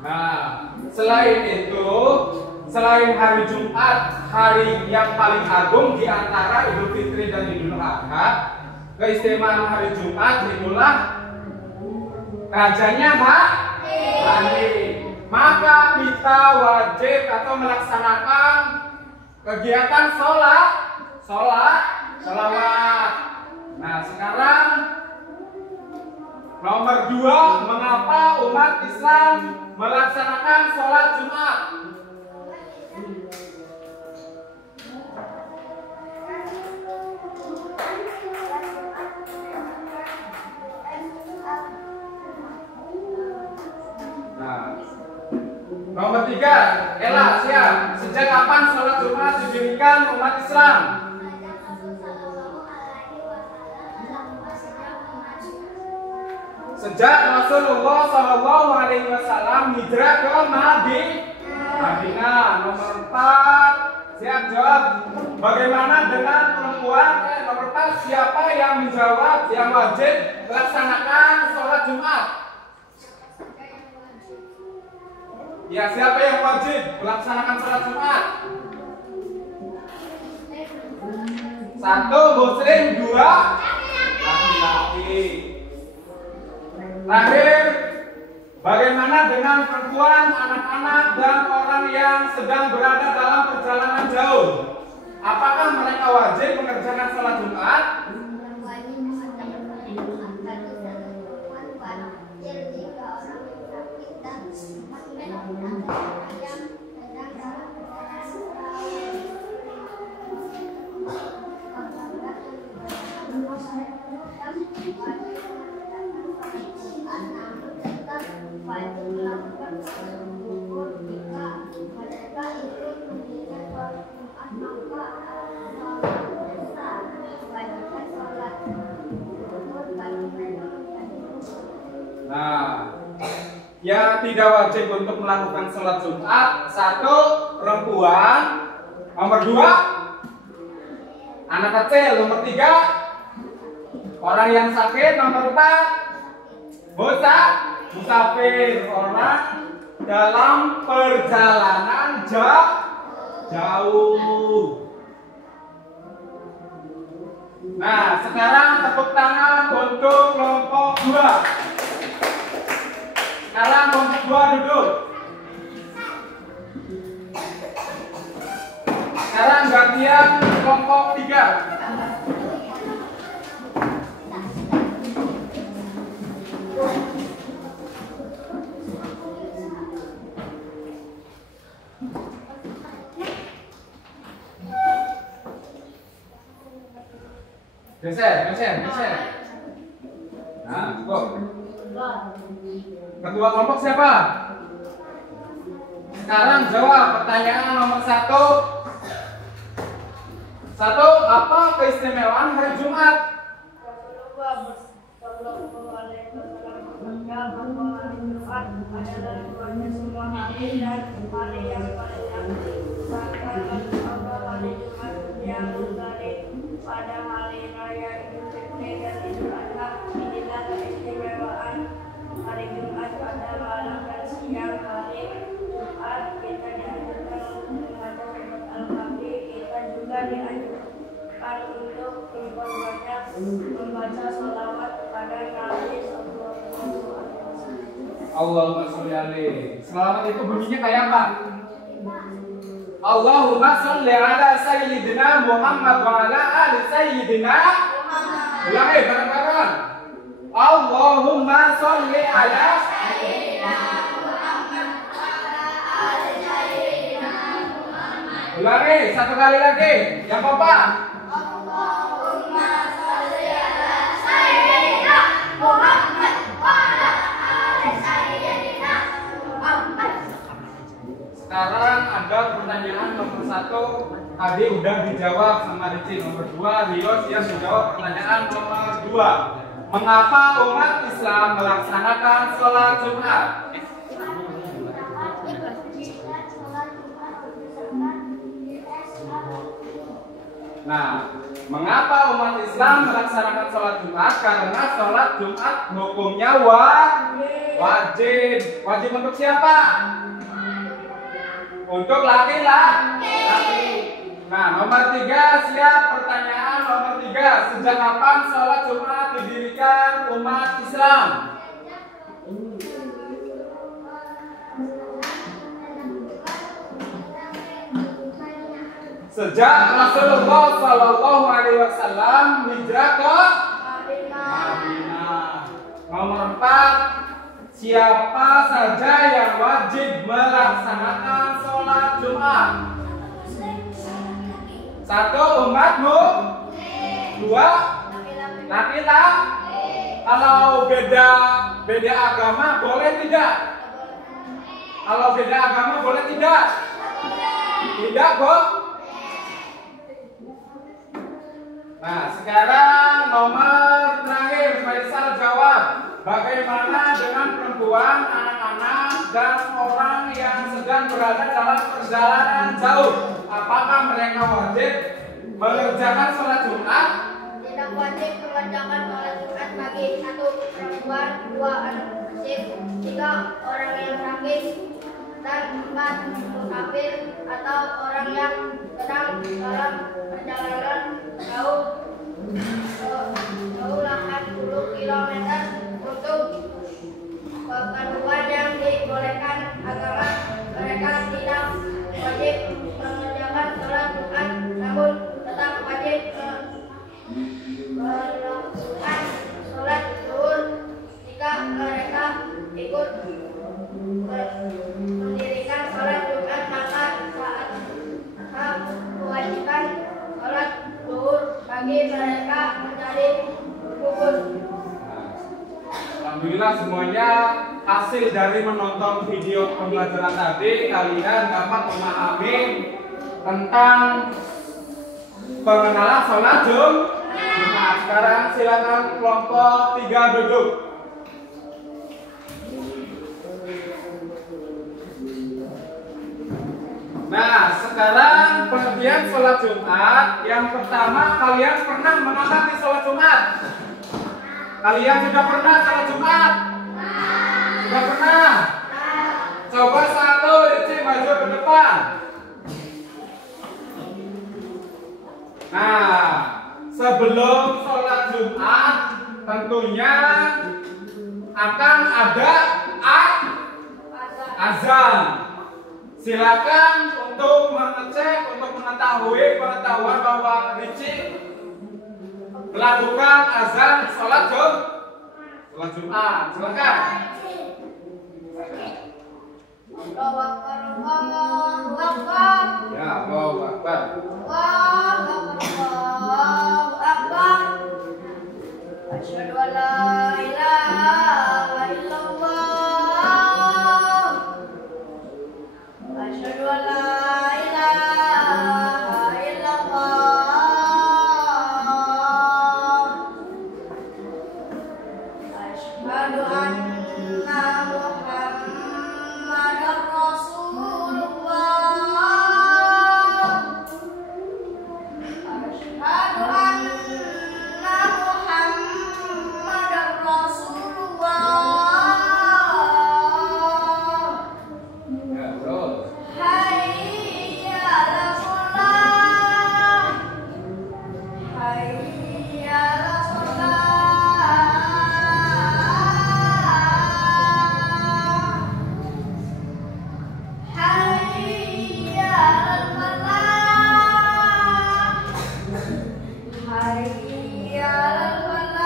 Nah, selain itu, selain hari Jumat, hari yang paling agung di antara Idul Fitri dan Idul Adha, keistimewaan hari Jumat itulah rajanya hari. Maka kita wajib atau melaksanakan kegiatan sholawat. Nah, sekarang nomor 2, mengapa umat Islam melaksanakan sholat Jumat? Nah, nomor 3, Ella, siap. Sejak kapan sholat Jumat didirikan umat Islam? Sejak Rasulullah SAW hijrah ke Madinah. Nomor 4, siap jawab. Bagaimana dengan perempuan? Nomor 4, siapa yang menjawab yang wajib melaksanakan sholat Jumat? Ya, siapa yang wajib melaksanakan sholat Jumat? 1, muslim. 2, laki-laki. Terakhir, bagaimana dengan perempuan, anak-anak, dan orang yang sedang berada dalam perjalanan jauh? Apakah mereka wajib mengerjakan sholat Jumat? Nah, yang tidak wajib untuk melakukan sholat Jumat, 1, perempuan. Nomor 2, anak kecil. Nomor 3, orang yang sakit. Nomor 4, musafir, orang dalam perjalanan jauh. Nah, sekarang tepuk tangan untuk kelompok 2. Sekarang kelompok 2 duduk. Sekarang gantian kelompok 3. Geser. Nah, cukup. Ketua kelompok siapa? Sekarang jawab pertanyaan nomor 1. Apa keistimewaan hari Jumat? Pada hari raya Idul Fitri dan Idul Adha, inilah keistimewaan hari Jumat pada malam dan siang hari Jumat. Kita dianjurkan untuk membaca surat Al-Kahfi. Kita juga dianjurkan untuk memperbanyak membaca sholawat kepada Nabi SAW. Allahumma sholli alaihi. Selawat itu bunyinya kayak apa? Allahumma sholli ala sayyidina Muhammad wa ala ali sayyidina Muhammad. Ulangi bareng-bareng. Allahumma sholli ala sayyidina Muhammad wa ala ali sayyidina Muhammad. Ulangi satu kali lagi. Yang keempat. Allahumma sholli ala sayyidina Muhammad wa ala ali sayyidina Muhammad. Sekarang ada pertanyaan nomor 1 tadi udah dijawab sama Rici. Nomor 2 Rio siap menjawab pertanyaan nomor 2. Mengapa umat Islam melaksanakan sholat Jumat? Nah, mengapa umat Islam melaksanakan sholat Jumat? Karena sholat Jumat hukumnya wajib. Wajib. Wajib untuk siapa? Untuk laki-laki. Nah, nomor 3 siap. Pertanyaan nomor 3. Sejak kapan sholat Jumat didirikan umat Islam? Sejak Rasulullah Shallallahu Alaihi Wasallam hijrah ke Madinah. Nomor 4. Siapa saja yang wajib melaksanakan sholat Jumat? 1. Umatmu. 2. Laki-laki. Kalau beda agama boleh tidak? Kalau beda agama boleh tidak? Tidak, kok. Nah, sekarang nomor terakhir, Faisal jawab. Bagaimana dengan perempuan, anak-anak, dan orang yang sedang berada dalam perjalanan jauh? Apakah mereka wajib mengerjakan sholat Jumat? Tidak wajib mengerjakan sholat Jumat bagi 1 perempuan, 2 anak kecil, 3 orang yang sakit, dan 4 musafir atau orang yang sedang dalam perjalanan jauh 80 km untuk keperluan yang dibolehkan agama. Mereka tidak wajib mengerjakan sholat Jumat, namun tetap wajib melakukan sholat zuhur jika mereka ikut mendirikan sholat Jumat. Maka saat kewajiban sholat zuhur bagi mereka menjadi gugur. Alhamdulillah semuanya hasil dari menonton video pembelajaran tadi kalian dapat memahami tentang pengenalan sholat Jumat. Sekarang silakan kelompok 3 duduk. Nah, sekarang pengertian sholat Jumat. Yang pertama, kalian pernah mengamati sholat Jumat? Kalian sudah pernah sholat Jumat? Sudah pernah? Coba 1, Ricci maju ke depan. Nah, sebelum sholat Jumat tentunya akan ada azan. Silakan untuk mengecek, untuk mengetahui pengetahuan bahwa Ricci melakukan azan sholat Jumat. Silakan. Allahu Akbar, Allahu Akbar. Ya, Allahu Akbar. Allahu Akbar. Asyhadu an la ilaha illallah. Asyhadu an la ilaha illallah. Asyhadu anna Muhammadar Rasulullah. Asyhadu anna Muhammadar Rasulullah. Ya, terus. Hayya 'alas shalah. Hayya 'alas shalah. Hayya 'alal falah. Hayya 'alal falah.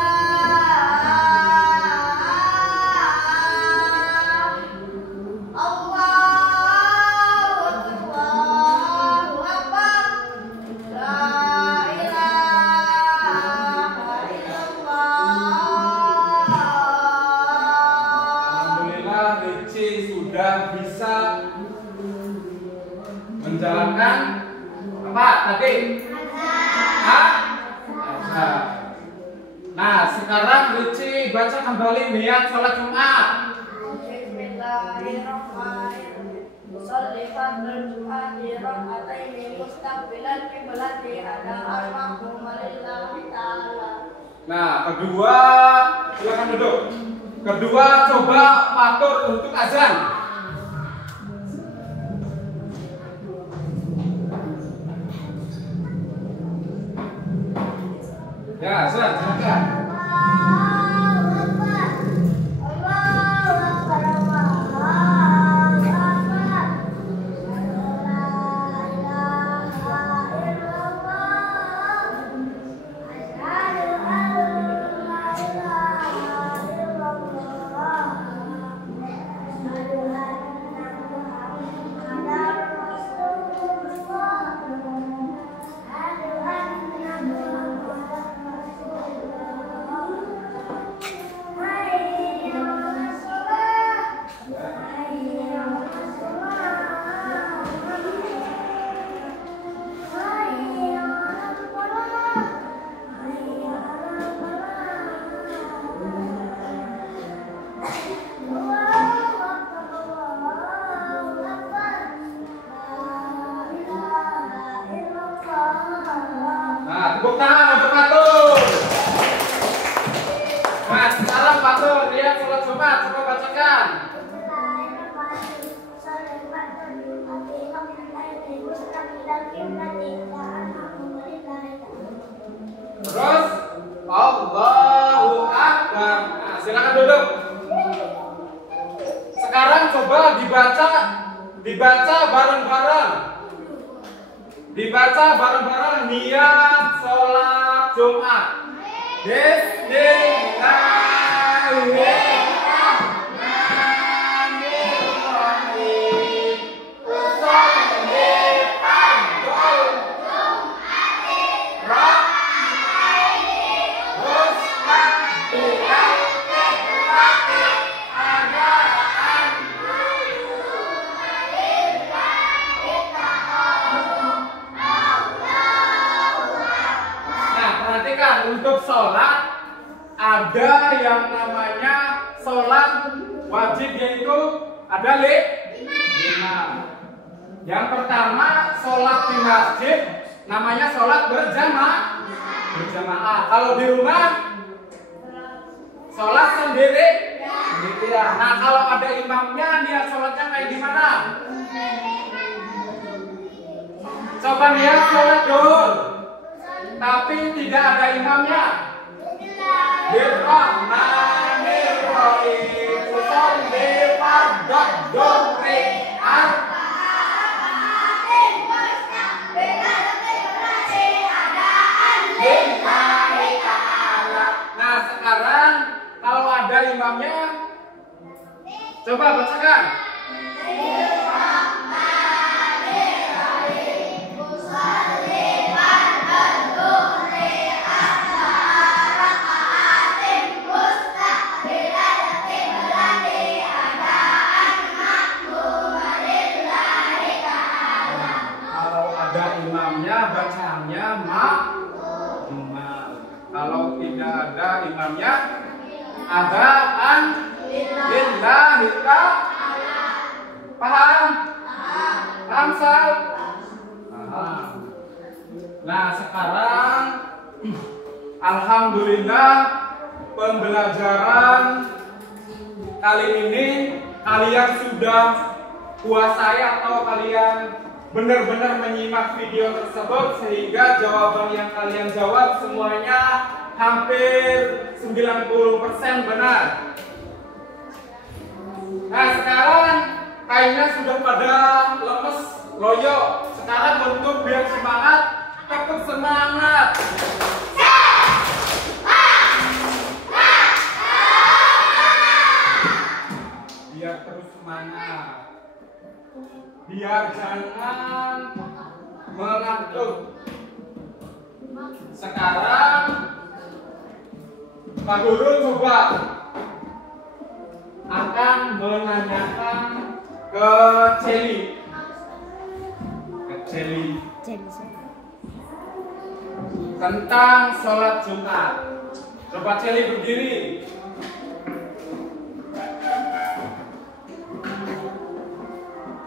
Allahu Akbar. La ilaha illallah. Alhamdulillah Ricci sudah bisa menjalankan apa tadi? Azan. Nah, sekarang Ricci baca kembali niat sholat Jumat. Bismillahirrahmanirrahim. Sholli fardal Jum'ati rak'ataini mustaqbilal qiblati ada al-maqmum lillahi ta'ala. Nah, kedua silakan duduk. Kedua, coba patuh untuk azan. Ya, azan, silakan. Tepuk tangan untuk patuh. Nah, sekarang patuh lihat sholat Jumat, coba bacakan. Terus Allahu Akbar. Nah, silakan duduk. Sekarang coba dibaca bareng-bareng. Dibaca bareng-bareng niat sholat Jumat. Bismillahirrahmanirrahim. Untuk sholat ada yang namanya sholat wajib, yaitu ada 5. Yang pertama sholat di masjid namanya sholat berjamaah. Kalau di rumah sholat sendiri. Nah, kalau ada imamnya dia sholatnya kayak gimana? Coba lihat sholat duhur tapi tidak ada imamnya. Bismillahirrahmanirrahim. Usolli fardhu dhuhri Nah, sekarang kalau ada imamnya, coba bacakan. Imamnya bacanya kalau tidak ada imamnya adaan lillahi ta'ala. Paham? Paham, Sal? Nah, sekarang alhamdulillah pembelajaran kali ini kalian sudah kuasai atau kalian benar-benar menyimak video tersebut sehingga jawaban yang kalian jawab semuanya hampir 90% benar. Nah, sekarang kayaknya sudah pada lemes, loyo. Sekarang untuk biar semangat, tetap semangat. Biar terus semangat. Biar jangan mengantuk. Sekarang Pak Guru coba akan menanyakan ke Celi tentang sholat Jumat. Coba Celi berdiri.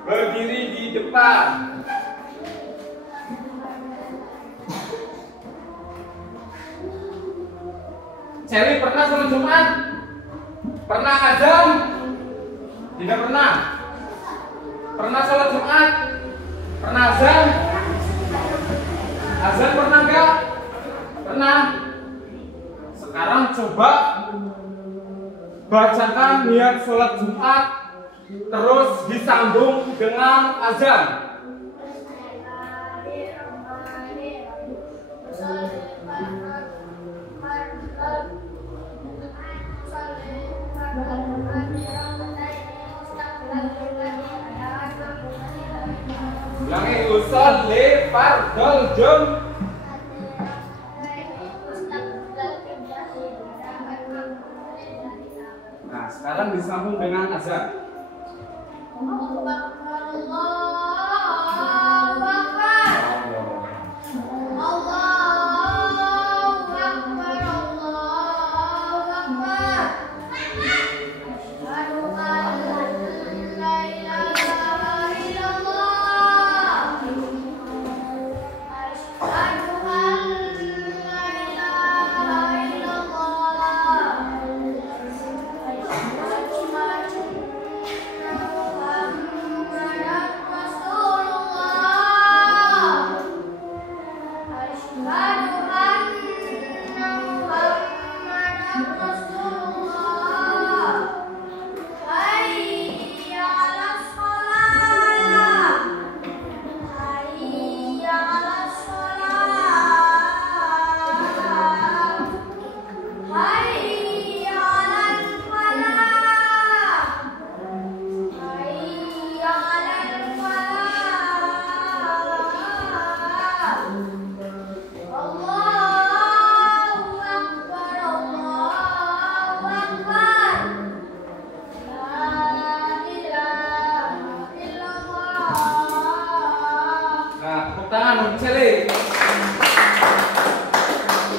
Berdiri di depan. Celi pernah sholat Jumat? Pernah azan? Tidak pernah. Pernah sholat Jumat? Pernah azan? Azan pernah enggak? Pernah. Sekarang coba bacakan niat sholat Jumat, terus disambung dengan azan. Ulangi, usolli fardhol jum. Nah, sekarang disambung dengan azan.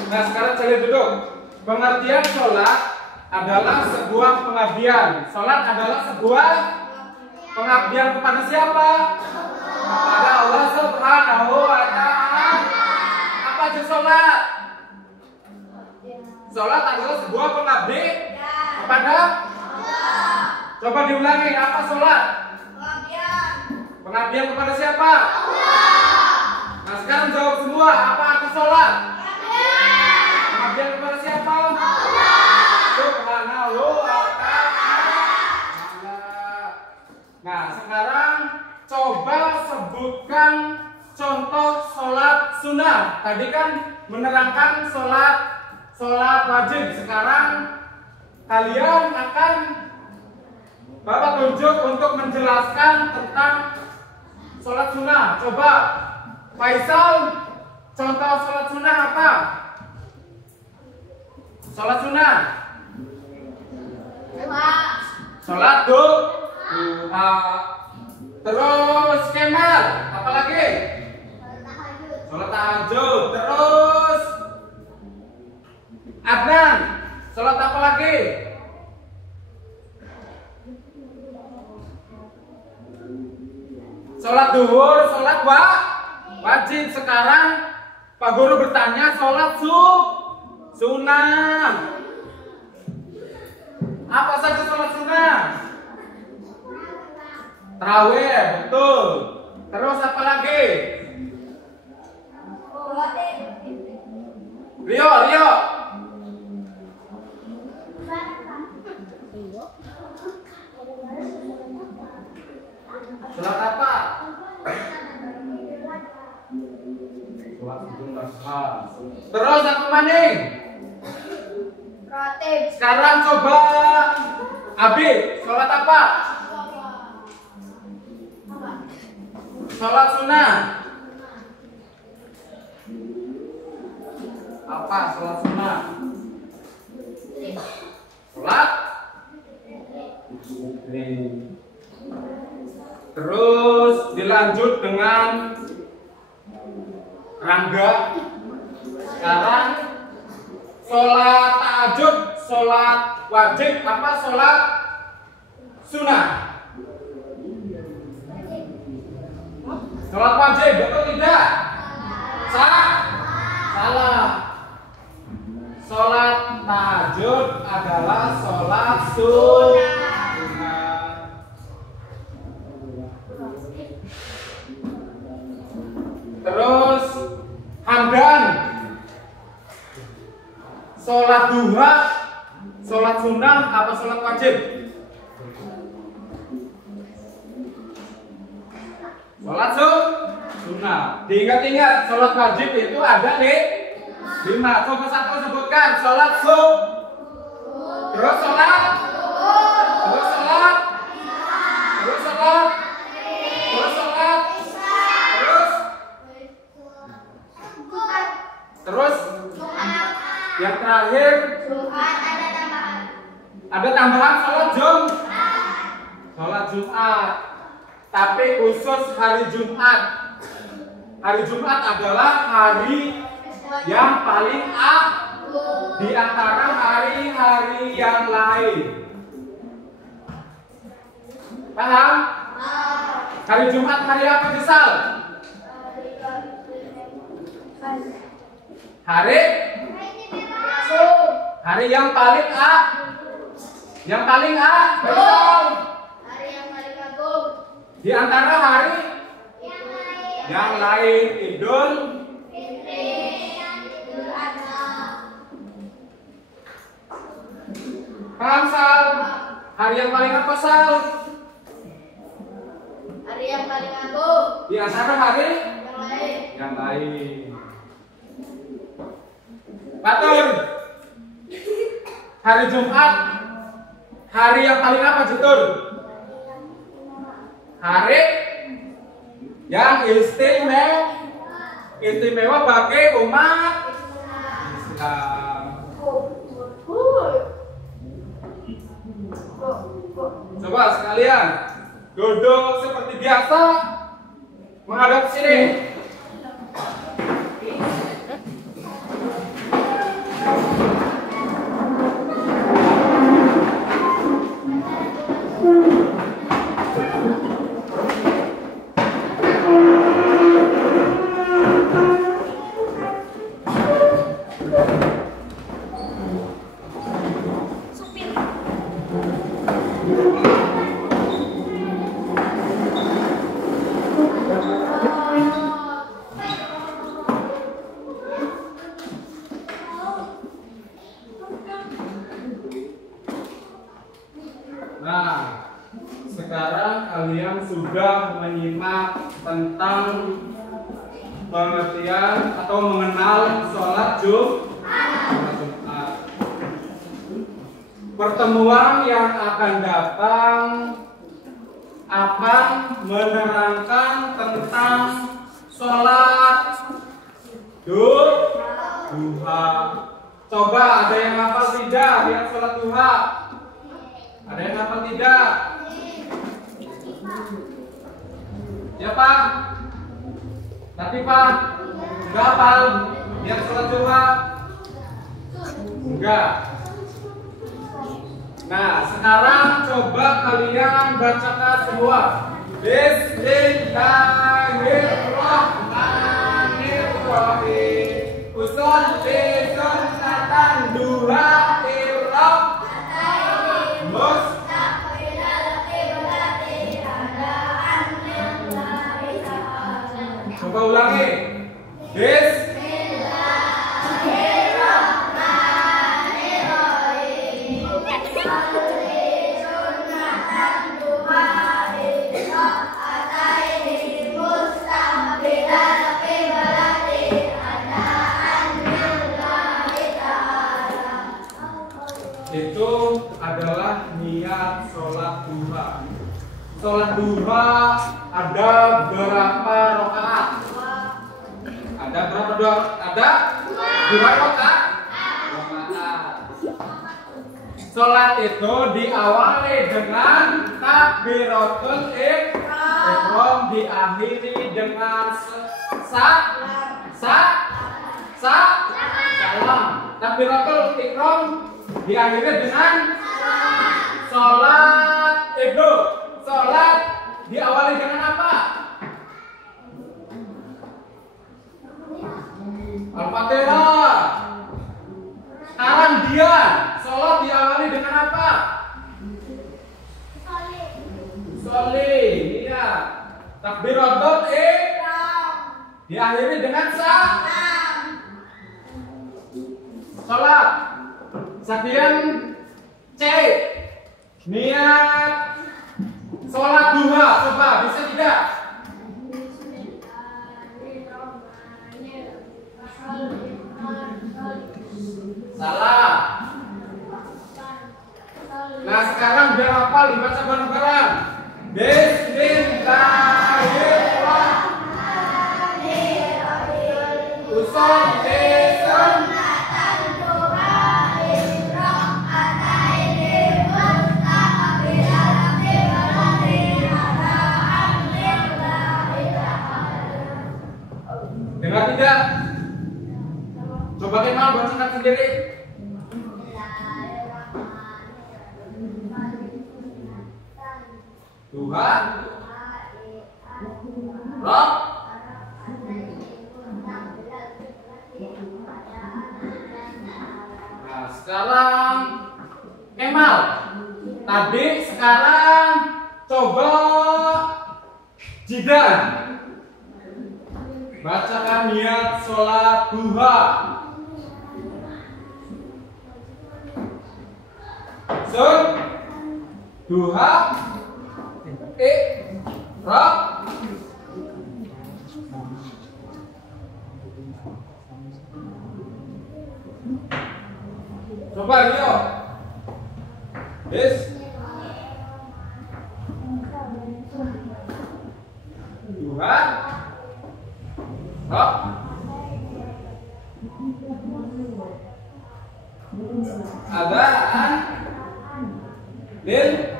Nah, sekarang cari duduk. Pengertian sholat adalah sebuah pengabdian. Sholat adalah sebuah pengabdian kepada siapa? Kepada Allah Subhanahu wa Ta'ala. Apa itu sholat? Sholat adalah sebuah pengabdian kepada Allah. Coba diulangi, apa sholat? Pengabdian kepada siapa? Nah, sekarang jawab semua, apa arti sholat? Pengabdian kepada siapa? Subhanahu wa ta'ala. Nah, sekarang coba sebutkan contoh sholat sunnah. Tadi kan menerangkan sholat wajib. Sekarang kalian akan Bapak tunjuk untuk menjelaskan tentang sholat sunnah. Coba Faisal, contoh sholat sunnah apa? Sholat sunnah. Sholat duha. Terus Kemal, apa lagi? Sholat tahajud. Terus Adnan, sholat apa lagi? Sholat duhur, sholat wajib. Sekarang Pak Guru bertanya sholat sunnah. Apa saja sholat sunnah? Tarawih, betul. Terus apa lagi? Rio. Sholat apa? Terus apa maning? Rotib. Sekarang coba Abi, sholat apa? Sholat sunnah. Apa sholat sunnah? Sholat. Terus dilanjut dengan Rangga. Sekarang sholat tahajud, sholat wajib apa sholat sunnah? Sholat wajib, betul tidak? Salah. Sholat tahajud tahajud adalah sholat sunnah. Terus hamdan, sholat duha, sholat sunnah apa sholat wajib? Sholat sunnah. Diingat-ingat, sholat wajib itu ada nih 5. Coba satu sebutkan. Sholat terus sholat, terus sholat, terus sholat, terus sholat, terus yang terakhir ada tambahan sholat Jumat. Tapi khusus hari Jumat. Hari Jumat adalah hari yang paling di antara hari-hari yang lain. Paham? Hari Jumat hari apa, Gisal? Hari yang paling yang paling betul. Hari yang paling agung Di antara hari yang lain. Idul Adha. Paham, Sal? Hari yang paling apa, Sal? Hari yang paling agung Di antara hari yang lain. yang lain. Batur. Hari Jumat hari yang paling apa, Jutur? Hari yang istimewa bagi umat Islam. Coba sekalian duduk seperti biasa menghadap sini. Nah, sekarang kalian sudah menyimak tentang pengertian atau mengenal sholat Jumat. Pertemuan yang akan datang akan menerangkan tentang sholat duha. Coba ada yang hafal tidak lihat sholat duha? Ada yang hafal tidak? Ya, Pak? Tapi Pak, enggak hafal lihat sholat duha? Enggak. Nah, sekarang coba kalian bacakan semua. Bismillahirrahmanirrahim. Usolli sunnatan duha irrab. Coba ulangi. Itu adalah niat sholat duha. Sholat duha ada berapa rakaat? Ada berapa dua? Ada dua rakaat. Sholat itu diawali dengan takbiratul ihram, diakhiri dengan salam. Takbiratul ihram diakhiri dengan sholat itu. Sholat diawali dengan apa? Al-Fatihah. Sekarang dia Takbiratul ihram diakhiri dengan sa. Sholat. Sekian C. Niat sholat duha. Coba bisa tidak? Salah. Nah sekarang biar hafal dibaca bareng-bareng. Bismillahirrahmanirrahim. Usolli sunnatan Tuhan rohanaini dengar tidak? Coba Kemal bacakan sendiri. Tuhan Roh. Nah sekarang Kemal tadi, sekarang coba Jidan bacakan niat sholat duha. Sun duha ihram. Coba Rio. Bis. Duha. Roh. Adaan lil.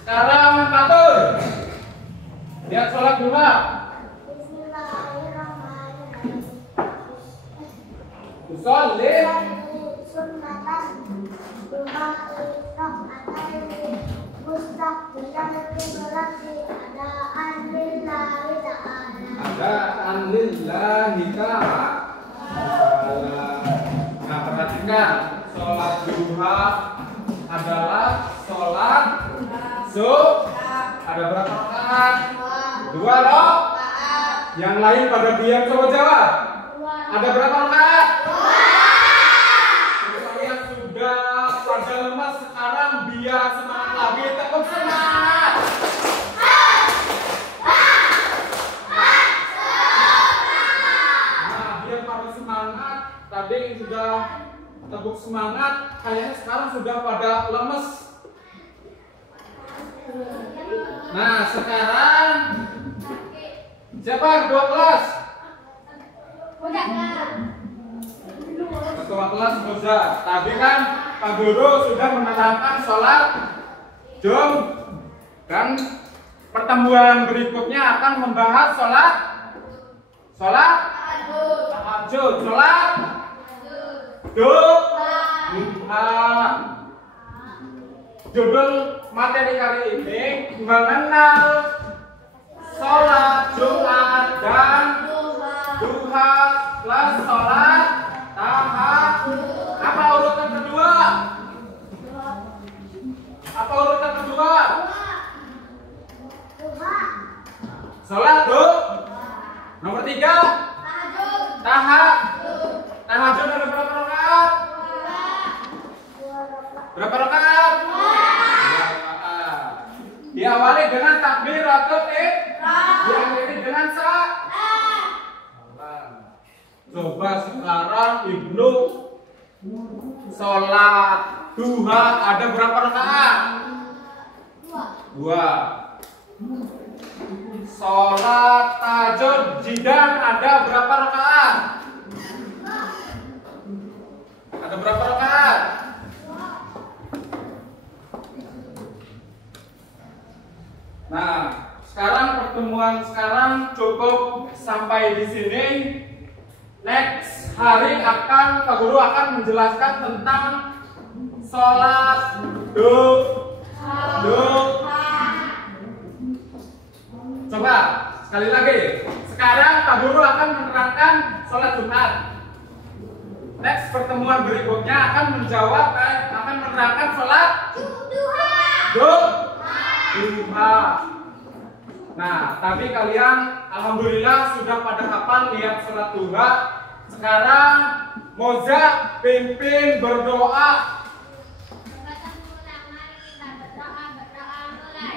Sekarang patur. Lihat sholat duha. Usolli sunnatan Tuhan mustaqbilan qiblati adaan lillahi ta'ala. Adaan lillahi ta'ala. Nah perhatikan, sholat duha adalah sholat ada berapa rakaat? 2 loh. Yang lain pada diam, coba jawab. Ada berapa rakaat? 2. Saya sudah pada lemas, sekarang biar semangat lagi, tepuk semangat. Nah biar pada semangat, tadi sudah tepuk semangat, kayaknya sekarang sudah pada lemes. Nah sekarang siapa ketua kelas? Ketua kelas Boza. Tadi kan Pak Guru sudah menerangkan sholat jum, dan pertemuan berikutnya akan membahas sholat tahajud, sholat duha. Judul materi kali ini mengenal sholat Jumat dan duha plus sholat tahajud. Apa urutan kedua? Sholat nomor 3 tahajud. Tahajud ada berapa rakaat? Berapa rakaat? 2 rakaat. Diawali dengan takbiratul ihram, diakhiri dengan salam. Coba sekarang Ibnu, sholat duha ada berapa rakaat? 2. Sholat tahajud Jidan ada berapa rakaat? Ada berapa rakaat? Nah, sekarang pertemuan sekarang cukup sampai di sini. Next hari akan Pak Guru akan menjelaskan tentang sholat duha. Coba sekali lagi. Sekarang Pak Guru akan menerangkan sholat Jumat. Next pertemuan berikutnya akan menerangkan sholat duha. Nah, tapi kalian alhamdulillah sudah pada kapan lihat sholat duha. Sekarang Moza pimpin berdoa. Mari kita berdoa mulai.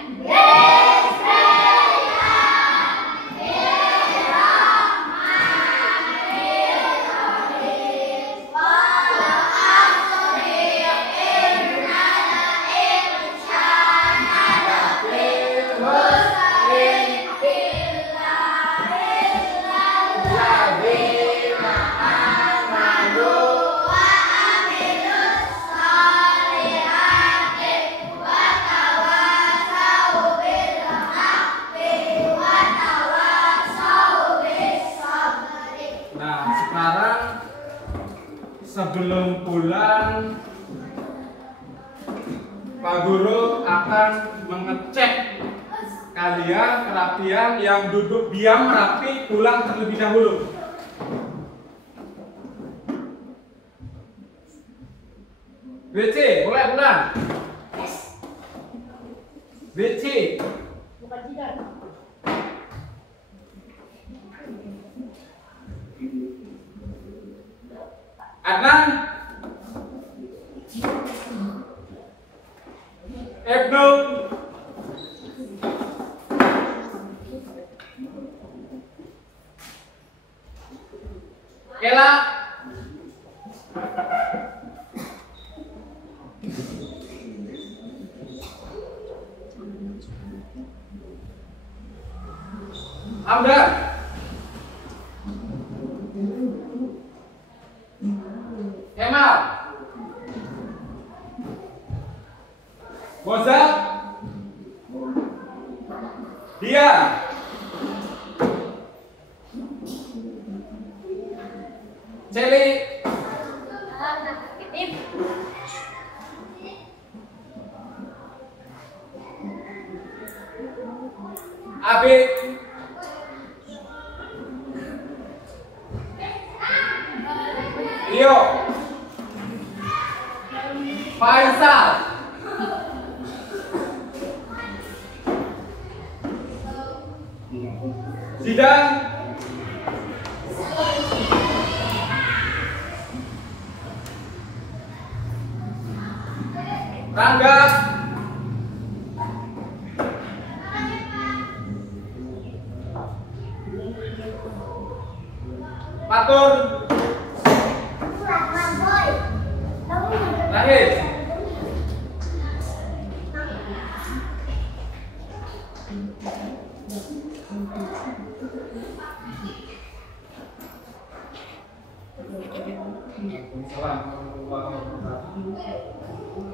Nah, sekarang sebelum pulang Pak Guru akan mengecek kalian kerapian yang duduk diam rapi pulang terlebih dahulu. WC, boleh pulang. WC. Adnan, Ibnu, Kela, Hamdan, Kemal, Moza, Dia, Celi, Abid, Rio, Faisal, Zidan, Rangga, Patur, Rahis, Waalaikumsalam warahmatullahi wabarakatuh.